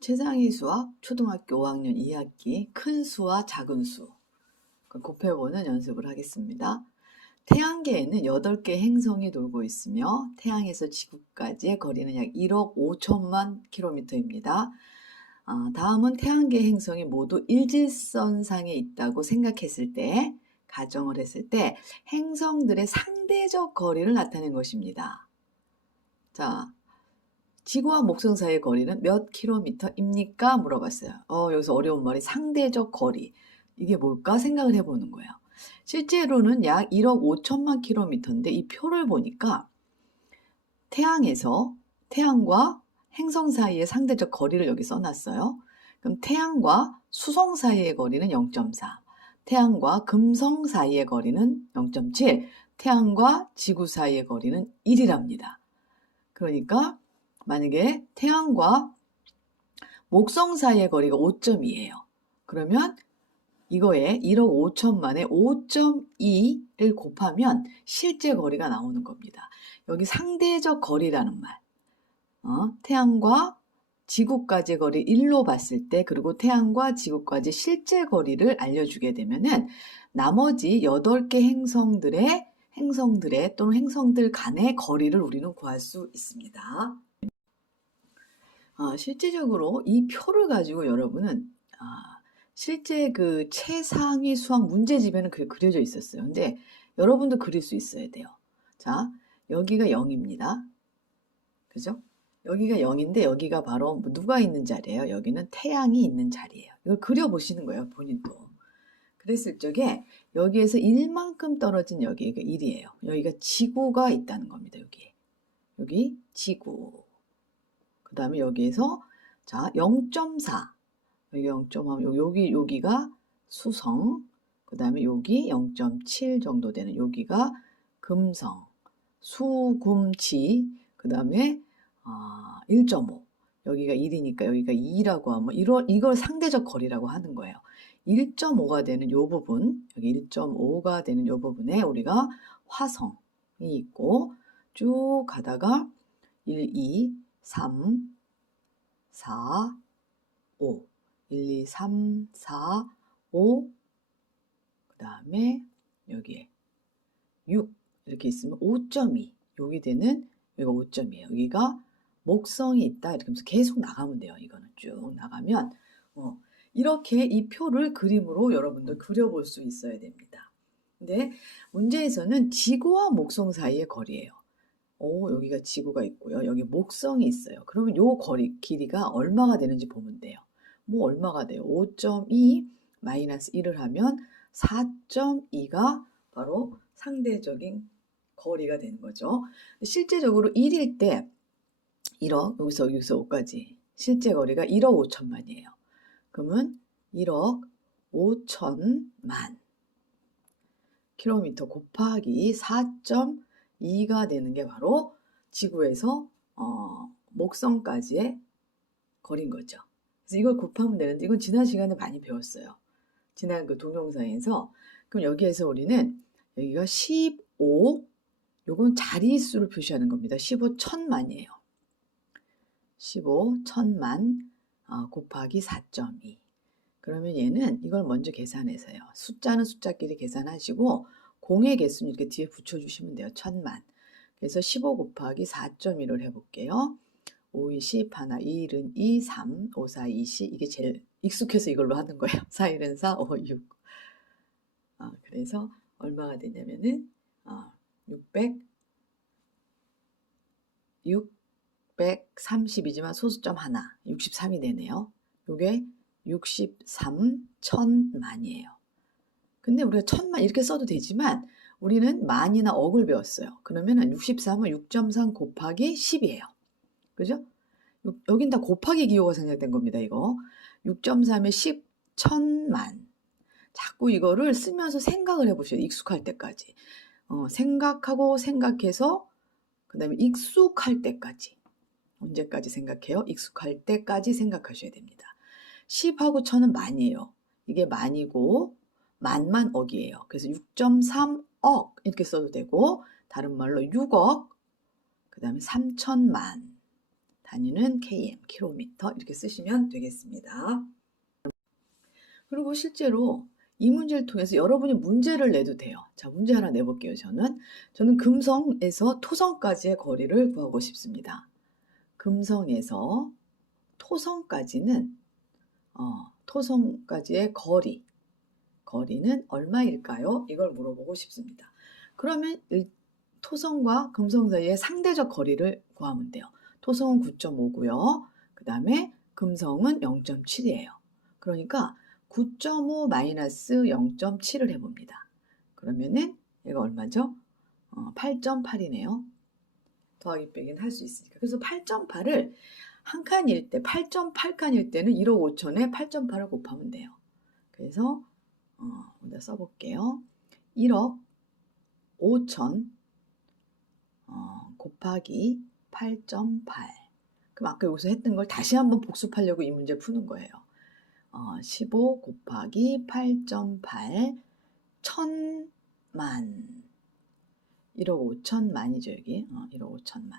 최상위 수학 초등학교 5학년 2학기 큰 수와 작은 수 곱해보는 연습을 하겠습니다. 태양계에는 8개 행성이 돌고 있으며 태양에서 지구까지의 거리는 약 1억 5천만 킬로미터입니다. 다음은 태양계 행성이 모두 일직선상에 있다고 생각했을 때, 가정을 했을 때 행성들의 상대적 거리를 나타낸 것입니다. 자, 지구와 목성 사이의 거리는 몇 킬로미터입니까? 물어봤어요. 여기서 어려운 말이 상대적 거리. 이게 뭘까 생각을 해보는 거예요. 실제로는 약 1억 5천만 킬로미터인데 이 표를 보니까 태양과 행성 사이의 상대적 거리를 여기 써놨어요. 그럼 태양과 수성 사이의 거리는 0.4, 태양과 금성 사이의 거리는 0.7, 태양과 지구 사이의 거리는 1이랍니다. 그러니까 만약에 태양과 목성 사이의 거리가 5.2예요. 그러면 이거에 1억 5천만에 5.2를 곱하면 실제 거리가 나오는 겁니다. 여기 상대적 거리라는 말. 태양과 지구까지의 거리 1로 봤을 때, 그리고 태양과 지구까지 실제 거리를 알려주게 되면은 나머지 8개 행성들의 또는 행성들 간의 거리를 우리는 구할 수 있습니다. 실제적으로 이 표를 가지고 여러분은 실제 그 최상위 수학 문제집에는 그게 그려져 있었어요. 근데 여러분도 그릴 수 있어야 돼요. 자, 여기가 0입니다. 그죠? 여기가 0인데 여기가 바로 누가 있는 자리예요? 여기는 태양이 있는 자리예요. 이걸 그려보시는 거예요, 본인도. 그랬을 적에 여기에서 1만큼 떨어진 여기가 1이에요. 여기가 지구가 있다는 겁니다, 여기 지구. 그 다음에 여기에서 자 0.4, 여기 0.5, 여기가 수성, 그 다음에 여기 0.7 정도 되는 여기가 금성, 수금지, 그 다음에 1.5, 여기가 1이니까 여기가 2라고 하면 이걸 상대적 거리라고 하는 거예요. 1.5가 되는 요 부분, 여기 1.5가 되는 요 부분에 우리가 화성이 있고 쭉 가다가 1, 2, 3, 4, 5, 1, 2, 3, 4, 5, 그 다음에 여기에 6 이렇게 있으면 5.2, 여기 되는 여기가 5.2에요. 여기가 목성이 있다 이렇게 하면서 계속 나가면 돼요. 이거는 쭉 나가면 이렇게 이 표를 그림으로 여러분들 그려볼 수 있어야 됩니다. 근데 문제에서는 지구와 목성 사이의 거리예요. 여기가 지구가 있고요. 여기 목성이 있어요. 그러면 요 거리 길이가 얼마가 되는지 보면 돼요. 뭐 얼마가 돼요? 5.2 마이너스 1을 하면 4.2가 바로 상대적인 거리가 되는 거죠. 실제적으로 1일 때 1억, 여기서 5까지 실제 거리가 1억 5천만이에요. 그러면 1억 5천만 킬로미터 곱하기 4.2가 되는 게 바로 지구에서 목성까지의 거리인 거죠. 그래서 이걸 곱하면 되는데 이건 지난 시간에 많이 배웠어요. 지난 그 동영상에서. 그럼 여기에서 우리는 여기가 15, 요건 자리수를 표시하는 겁니다. 15천만이에요. 15천만 곱하기 4.2. 그러면 얘는 이걸 먼저 계산해서요. 숫자는 숫자끼리 계산하시고 공의 개수는 이렇게 뒤에 붙여주시면 돼요. 1000만. 그래서 15 곱하기 4.1을 해볼게요. 5, 2, 10, 하나, 2, 1은 2, 3, 5, 4, 20. 이게 제일 익숙해서 이걸로 하는 거예요. 4, 1은 4, 5, 6. 그래서 얼마가 되냐면은 630이지만 소수점 하나, 63이 되네요. 요게 63천만이에요. 근데 우리가 천만 이렇게 써도 되지만 우리는 만이나 억을 배웠어요. 그러면 63은 6.3 곱하기 10이에요. 그죠? 여긴 다 곱하기 기호가 생략된 겁니다. 이거 6.3에 10, 천만. 자꾸 이거를 쓰면서 생각을 해보셔요. 익숙할 때까지. 생각하고 생각해서 그 다음에 익숙할 때까지. 언제까지 생각해요? 익숙할 때까지 생각하셔야 됩니다. 10하고 1000은 만이에요. 이게 만이고 만만 억이에요. 그래서 6.3억 이렇게 써도 되고 다른 말로 6억 그 다음에 3천만 단위는 km, 킬로미터 이렇게 쓰시면 되겠습니다. 그리고 실제로 이 문제를 통해서 여러분이 문제를 내도 돼요. 자, 문제 하나 내볼게요. 저는 금성에서 토성까지의 거리를 구하고 싶습니다. 금성에서 토성까지는 토성까지의 거리는 얼마일까요? 이걸 물어보고 싶습니다. 그러면 토성과 금성 사이의 상대적 거리를 구하면 돼요. 토성은 9.5고요. 그 다음에 금성은 0.7이에요. 그러니까 9.5 마이너스 0.7을 해봅니다. 그러면은 얘가 얼마죠? 8.8이네요. 더하기 빼기는 할 수 있으니까. 그래서 8.8을 한 칸일 때, 8.8칸일 때는 1억 5천에 8.8을 곱하면 돼요. 그래서 먼저 써볼게요. 1억 5천 곱하기 8.8. 그럼 아까 여기서 했던 걸 다시 한번 복습하려고 이 문제 푸는 거예요. 15 곱하기 8.8 천만 1억 5천만이죠 여기 1억 5천만.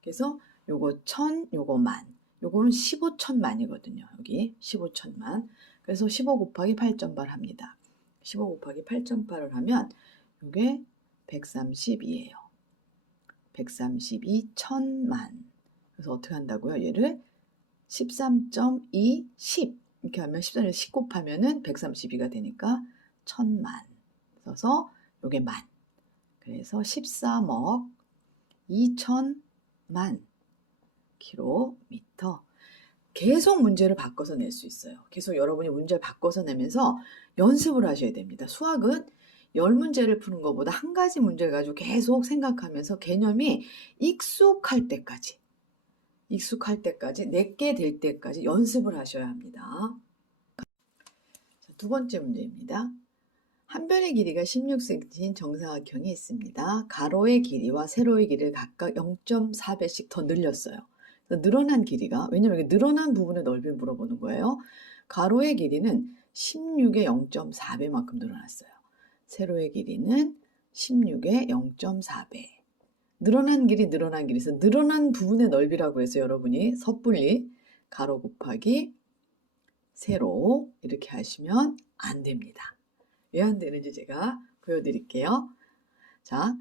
그래서 요거 천 요거 만 요거는 15천만이거든요. 여기 15천만. 그래서 15 곱하기 8.8 합니다. 15 곱하기 8.8을 하면 요게 132예요. 132 천만. 그래서 어떻게 한다고요? 얘를 13.2 10 이렇게 하면 13을 10 곱하면은 132가 되니까 천만 써서 요게 만. 그래서 13억 2천만 킬로미터. 계속 문제를 바꿔서 낼 수 있어요. 계속 여러분이 문제를 바꿔서 내면서 연습을 하셔야 됩니다. 수학은 10문제를 푸는 것보다 한 가지 문제를 가지고 계속 생각하면서 개념이 익숙할 때까지 내게 될 때까지 연습을 하셔야 합니다. 자, 두 번째 문제입니다. 한 변의 길이가 16cm인 정사각형이 있습니다. 가로의 길이와 세로의 길이를 각각 0.4배씩 더 늘렸어요. 늘어난 길이가, 왜냐면 이게 늘어난 부분의 넓이를 물어보는 거예요. 가로의 길이는 16의 0.4배만큼 늘어났어요. 세로의 길이는 16의 0.4배. 늘어난 길이에서 늘어난 부분의 넓이라고 해서 여러분이 섣불리 가로 곱하기 세로 이렇게 하시면 안 됩니다. 왜 안 되는지 제가 보여드릴게요. 자,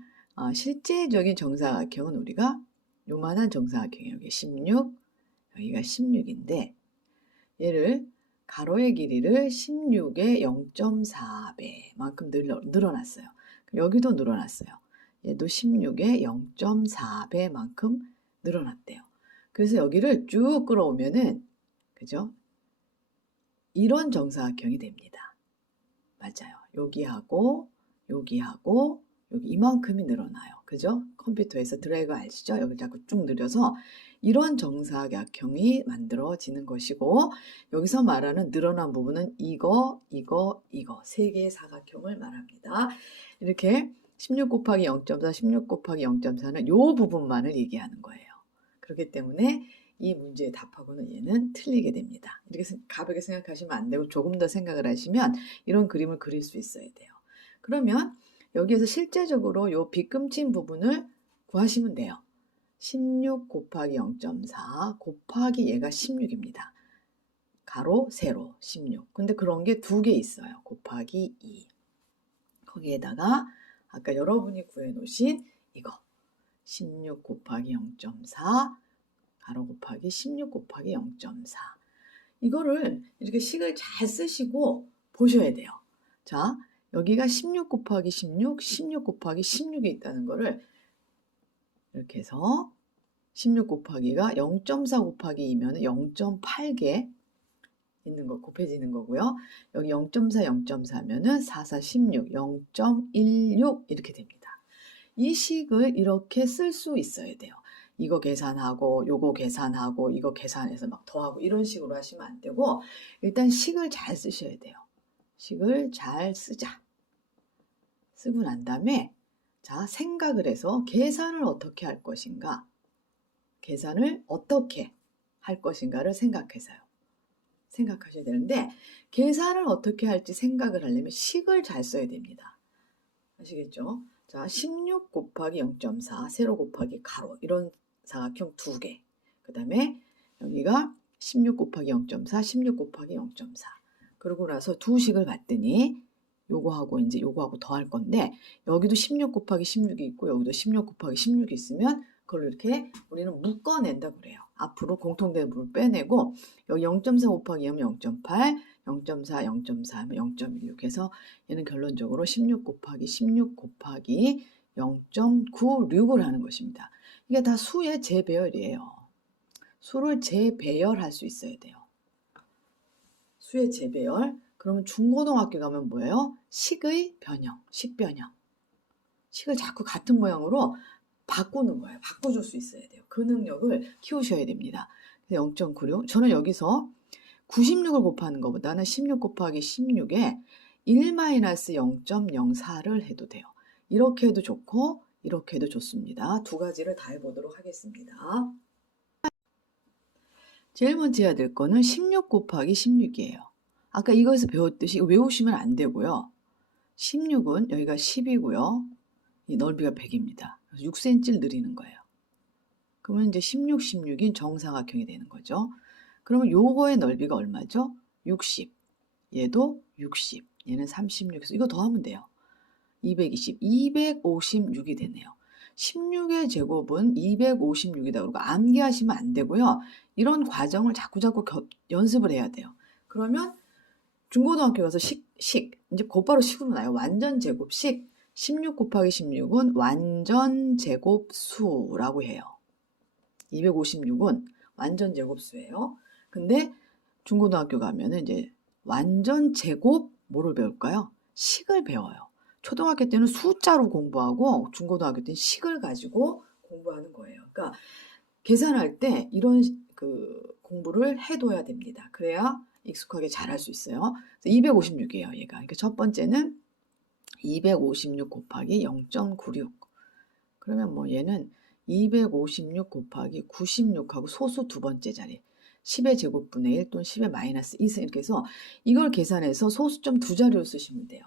실제적인 정사각형은 우리가 요만한 정사각형이에요. 여기 16, 여기가 16인데 얘를 가로의 길이를 16의 0.4배만큼 늘어났어요. 여기도 늘어났어요. 얘도 16의 0.4배만큼 늘어났대요. 그래서 여기를 쭉 끌어오면은 그죠? 이런 정사각형이 됩니다. 맞아요. 여기하고 여기 이만큼이 늘어나요. 그죠? 컴퓨터에서 드래그 아시죠? 여기 자꾸 쭉 늘려서 이런 정사각형이 만들어지는 것이고 여기서 말하는 늘어난 부분은 이거 세 개의 사각형을 말합니다. 이렇게 16 곱하기 0.4, 16 곱하기 0.4는 이 부분만을 얘기하는 거예요. 그렇기 때문에 이 문제의 답하고는 얘는 틀리게 됩니다. 이렇게 가볍게 생각하시면 안 되고 조금 더 생각을 하시면 이런 그림을 그릴 수 있어야 돼요. 그러면 여기에서 실제적으로 이 빗금친 부분을 구하시면 돼요. 16 곱하기 0.4 곱하기 얘가 16입니다. 가로, 세로 16. 근데 그런 게 두 개 있어요. 곱하기 2. 거기에다가 아까 여러분이 구해놓으신 이거 16 곱하기 0.4 가로 곱하기 16 곱하기 0.4. 이거를 이렇게 식을 잘 쓰시고 보셔야 돼요. 자, 여기가 16 곱하기 16, 16 곱하기 16이 있다는 거를 이렇게 해서 16 곱하기가 0.4 곱하기 2면 0.8개 있는 거 곱해지는 거고요. 여기 0.4, 0.4면은 4, 4, 16, 0.16 이렇게 됩니다. 이 식을 이렇게 쓸 수 있어야 돼요. 이거 계산하고 요거 계산하고 이거 계산해서 막 더하고 이런 식으로 하시면 안 되고 일단 식을 잘 쓰셔야 돼요. 식을 잘 쓰자. 쓰고 난 다음에 자 생각을 해서 계산을 어떻게 할 것인가 를 생각하셔야 되는데 계산을 어떻게 할지 생각을 하려면 식을 잘 써야 됩니다. 아시겠죠? 자, 16 곱하기 0.4 세로 곱하기 가로 이런 사각형 두 개. 그 다음에 여기가 16 곱하기 0.4, 16 곱하기 0.4. 그러고 나서 두 식을 봤더니 요거하고 이제 요거하고 더할 건데 여기도 16 곱하기 16이 있고 여기도 16 곱하기 16이 있으면 그걸 이렇게 우리는 묶어낸다고 그래요. 앞으로 공통된 부분을 빼내고 여기 0.4 곱하기 2하면 0.8, 0.4, 0.4 하면 0.16 해서 얘는 결론적으로 16 곱하기 16 곱하기 0.96을 하는 것입니다. 이게 다 수의 재배열이에요. 수를 재배열할 수 있어야 돼요. 수의 재배열. 그러면 중고등학교 가면 뭐예요? 식의 변형, 식변형. 식을 자꾸 같은 모양으로 바꾸는 거예요. 바꿔줄 수 있어야 돼요. 그 능력을 키우셔야 됩니다. 0.96. 저는 여기서 96을 곱하는 것보다는 16 곱하기 16에 1-0.04를 해도 돼요. 이렇게 해도 좋고 이렇게 해도 좋습니다. 두 가지를 다 해보도록 하겠습니다. 제일 먼저 해야 될 거는 16 곱하기 16이에요. 아까 이거에서 배웠듯이 외우시면 안 되고요. 16은 여기가 10이고요. 이 넓이가 100입니다. 그래서 6cm를 늘리는 거예요. 그러면 이제 16, 16인 정사각형이 되는 거죠. 그러면 요거의 넓이가 얼마죠? 60. 얘도 60. 얘는 36. 이거 더하면 돼요. 220. 256이 되네요. 16의 제곱은 256이다. 그러고 암기하시면 안 되고요. 이런 과정을 자꾸자꾸 연습을 해야 돼요. 그러면 중고등학교 가서 이제 곧바로 식으로 나요. 완전 제곱식. 16 곱하기 16은 완전 제곱수라고 해요. 256은 완전 제곱수예요. 근데 중고등학교 가면은 이제 완전 제곱 뭐를 배울까요? 식을 배워요. 초등학교 때는 숫자로 공부하고 중고등학교 때는 식을 가지고 공부하는 거예요. 그러니까 계산할 때 이런 공부를 해둬야 됩니다. 그래야 익숙하게 잘할 수 있어요. 256이에요, 얘가. 그러니까 첫 번째는 256 곱하기 0.96. 그러면 뭐 얘는 256 곱하기 96하고 소수 두 번째 자리 10의 제곱분의 1 또는 10의 마이너스 2 이렇게 해서 이걸 계산해서 소수점 두 자리로 쓰시면 돼요.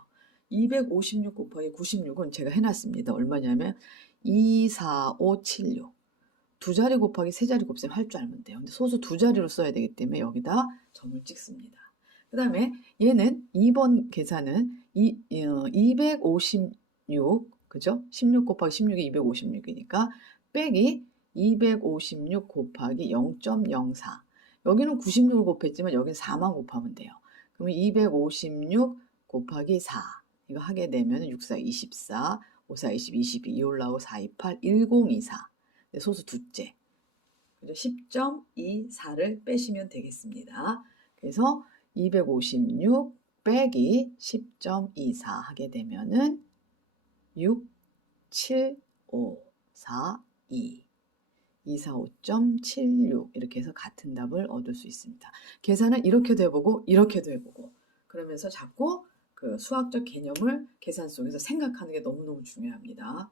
256 곱하기 96은 제가 해놨습니다. 얼마냐면 24576 두 자리 곱하기 세 자리 곱셈 할 줄 알면 돼요. 근데 소수 두 자리로 써야 되기 때문에 여기다 점을 찍습니다. 그 다음에 얘는 2번 계산은 256 그죠? 16 곱하기 16이 256이니까 빼기 256 곱하기 0.04 여기는 96을 곱했지만 여기는 4만 곱하면 돼요. 그러면 256 곱하기 4 이거 하게 되면 6, 4, 24 5, 4, 20, 22 2 올라오고 4, 2, 8 1024 소수 두째 10.24를 빼시면 되겠습니다. 그래서 256 빼기 10.24 하게 되면은 6, 7, 5, 4, 2, 245.76 이렇게 해서 같은 답을 얻을 수 있습니다. 계산은 이렇게도 해보고 이렇게도 해보고 그러면서 자꾸 그 수학적 개념을 계산 속에서 생각하는 게 너무너무 중요합니다.